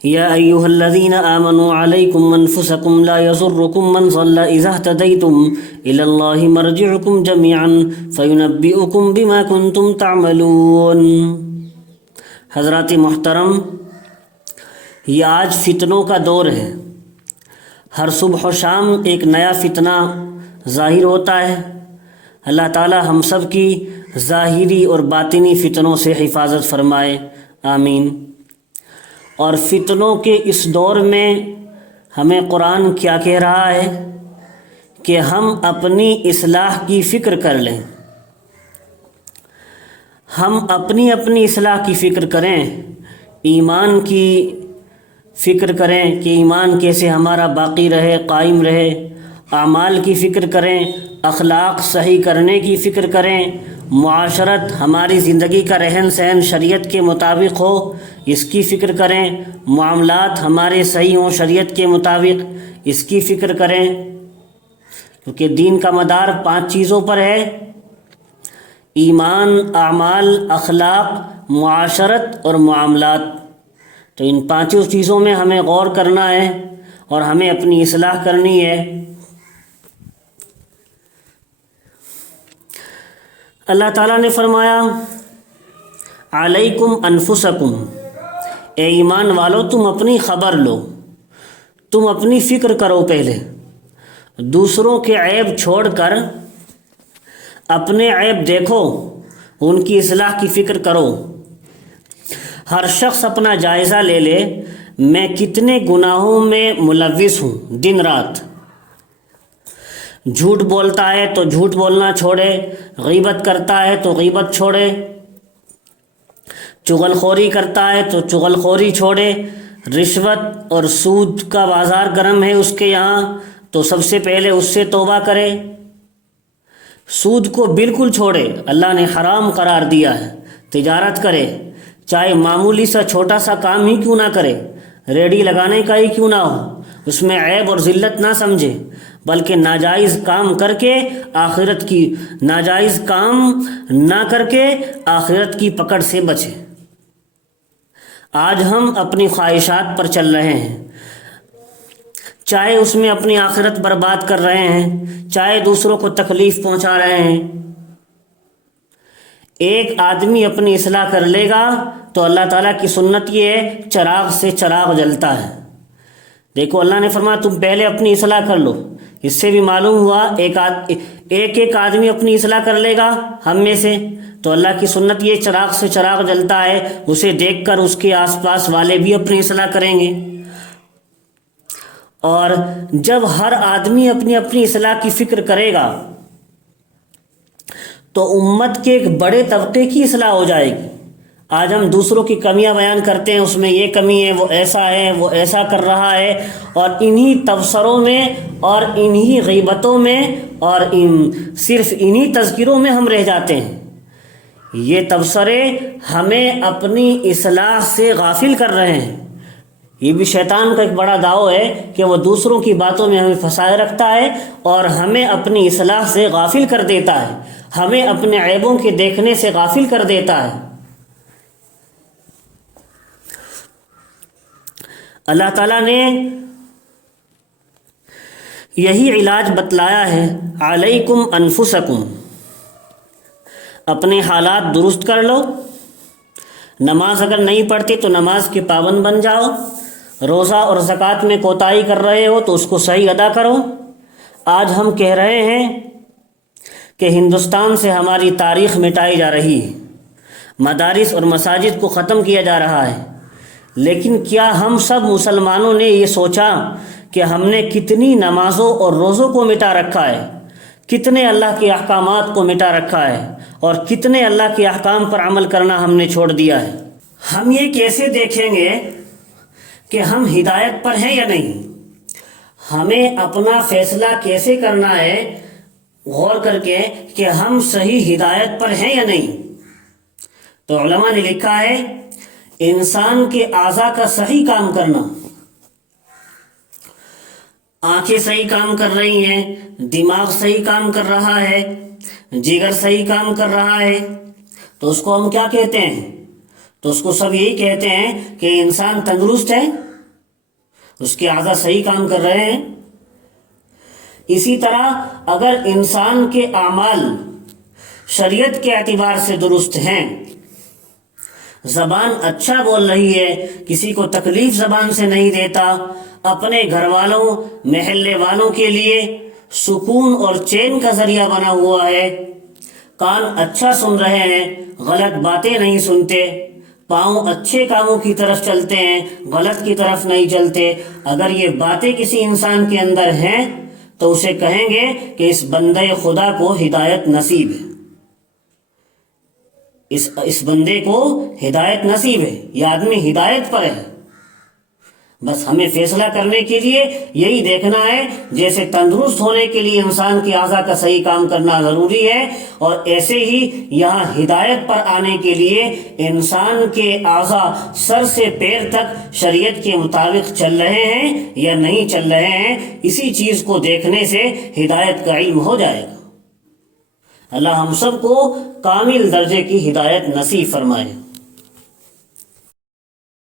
يا أيها الذين آمنوا عليكم أنفسكم لا يضركم من ضل إذا اهتديتم إلى الله مرجعكم جميعا فينبئكم بما كنتم تعملون۔ حضرات محترم، یہ آج فتنوں کا دور ہے۔ ہر صبح و شام ایک نیا فتنہ ظاہر ہوتا ہے۔ اللہ تعالی ہم سب کی ظاہری اور باطنی فتنوں سے حفاظت فرمائے، آمین۔ اور فتنوں کے اس دور میں ہمیں قرآن کیا کہہ رہا ہے کہ ہم اپنی اصلاح کی فکر کر لیں، ہم اپنی اصلاح کی فکر کریں، ایمان کی فکر کریں کہ ایمان کیسے ہمارا باقی رہے، قائم رہے، اعمال کی فکر کریں، اخلاق صحیح کرنے کی فکر کریں، معاشرت ہماری زندگی کا رہن سہن شریعت کے مطابق ہو اس کی فکر کریں، معاملات ہمارے صحیح ہوں شریعت کے مطابق اس کی فکر کریں، کیونکہ دین کا مدار 5 چیزوں پر ہے: ایمان، اعمال، اخلاق، معاشرت اور معاملات۔ تو ان 5 چیزوں میں ہمیں غور کرنا ہے اور ہمیں اپنی اصلاح کرنی ہے۔ اللہ تعالیٰ نے فرمایا علیکم انفسکم، اے ایمان والو تم اپنی خبر لو، تم اپنی فکر کرو، پہلے دوسروں کے عیب چھوڑ کر اپنے عیب دیکھو، ان کی اصلاح کی فکر کرو۔ ہر شخص اپنا جائزہ لے لے، میں کتنے گناہوں میں ملوث ہوں دن رات۔ جھوٹ بولتا ہے تو جھوٹ بولنا چھوڑے، غیبت کرتا ہے تو غیبت چھوڑے، چغل خوری کرتا ہے تو چغل خوری چھوڑے، رشوت اور سود کا بازار گرم ہے اس کے یہاں تو سب سے پہلے اس سے توبہ کرے، سود کو بالکل چھوڑے، اللہ نے حرام قرار دیا ہے، تجارت کرے، چاہے معمولی سا چھوٹا سا کام ہی کیوں نہ کرے، ریڈی لگانے کا ہی کیوں نہ ہو، اس میں عیب اور ذلت نہ سمجھے، بلکہ ناجائز کام کر کے ناجائز کام نہ کر کے آخرت کی پکڑ سے بچے۔ آج ہم اپنی خواہشات پر چل رہے ہیں، چاہے اس میں اپنی آخرت برباد کر رہے ہیں، چاہے دوسروں کو تکلیف پہنچا رہے ہیں۔ ایک آدمی اپنی اصلاح کر لے گا تو اللہ تعالیٰ کی سنت یہ ہے، چراغ سے چراغ جلتا ہے۔ دیکھو اللہ نے فرمایا تم پہلے اپنی اصلاح کر لو، اس سے بھی معلوم ہوا ایک آدمی اپنی اصلاح کر لے گا ہم میں سے تو اللہ کی سنت یہ چراغ سے چراغ جلتا ہے، اسے دیکھ کر اس کے آس پاس والے بھی اپنی اصلاح کریں گے۔ اور جب ہر آدمی اپنی اصلاح کی فکر کرے گا تو امت کے ایک بڑے طبقے کی اصلاح ہو جائے گی۔ آج ہم دوسروں کی کمیاں بیان کرتے ہیں، اس میں یہ کمی ہے، وہ ایسا ہے، وہ ایسا کر رہا ہے، اور انہی تبصروں میں اور انہی غیبتوں میں اور صرف انہی تذکروں میں ہم رہ جاتے ہیں۔ یہ تبصرے ہمیں اپنی اصلاح سے غافل کر رہے ہیں۔ یہ بھی شیطان کا ایک بڑا داؤ ہے کہ وہ دوسروں کی باتوں میں ہمیں پھنسائے رکھتا ہے اور ہمیں اپنی اصلاح سے غافل کر دیتا ہے، ہمیں اپنے عیبوں کے دیکھنے سے غافل کر دیتا ہے۔ اللہ تعالیٰ نے یہی علاج بتلایا ہے، علیکم انفسکم، اپنے حالات درست کر لو۔ نماز اگر نہیں پڑھتے تو نماز کے پابند بن جاؤ، روزہ اور زکوٰۃ میں کوتاہی کر رہے ہو تو اس کو صحیح ادا کرو۔ آج ہم کہہ رہے ہیں کہ ہندوستان سے ہماری تاریخ مٹائی جا رہی ہے، مدارس اور مساجد کو ختم کیا جا رہا ہے، لیکن کیا ہم سب مسلمانوں نے یہ سوچا کہ ہم نے کتنی نمازوں اور روزوں کو مٹا رکھا ہے، کتنے اللہ کے احکامات کو مٹا رکھا ہے، اور کتنے اللہ کے احکام پر عمل کرنا ہم نے چھوڑ دیا ہے؟ ہم یہ کیسے دیکھیں گے کہ ہم ہدایت پر ہیں یا نہیں؟ ہمیں اپنا فیصلہ کیسے کرنا ہے غور کر کے کہ ہم صحیح ہدایت پر ہیں یا نہیں؟ تو علماء نے لکھا ہے انسان کے اعضاء کا صحیح کام کرنا، آنکھیں صحیح کام کر رہی ہیں، دماغ صحیح کام کر رہا ہے، جگر صحیح کام کر رہا ہے، تو اس کو ہم کیا کہتے ہیں؟ تو اس کو سب یہی کہتے ہیں کہ انسان تندرست ہے، اس کے اعضاء صحیح کام کر رہے ہیں. اسی طرح اگر انسان کے اعمال شریعت کے اعتبار سے درست ہیں، زبان اچھا بول رہی ہے، کسی کو تکلیف زبان سے نہیں دیتا، اپنے گھر والوں محلے والوں کے لیے سکون اور چین کا ذریعہ بنا ہوا ہے، کان اچھا سن رہے ہیں، غلط باتیں نہیں سنتے، پاؤں اچھے کاموں کی طرف چلتے ہیں، غلط کی طرف نہیں چلتے، اگر یہ باتیں کسی انسان کے اندر ہیں تو اسے کہیں گے کہ اس بندے خدا کو ہدایت نصیب ہے، اس بندے کو ہدایت نصیب ہے، یہ آدمی ہدایت پر ہے. بس ہمیں فیصلہ کرنے کے لیے یہی دیکھنا ہے، جیسے تندرست ہونے کے لیے انسان کی اعضاء کا صحیح کام کرنا ضروری ہے، اور ایسے ہی یہاں ہدایت پر آنے کے لیے انسان کے اعضاء سر سے پیر تک شریعت کے مطابق چل رہے ہیں یا نہیں چل رہے ہیں. اسی چیز کو دیکھنے سے ہدایت کا علم ہو جائے گا. اللہ ہم سب کو کامل درجے کی ہدایت نصیب فرمائے.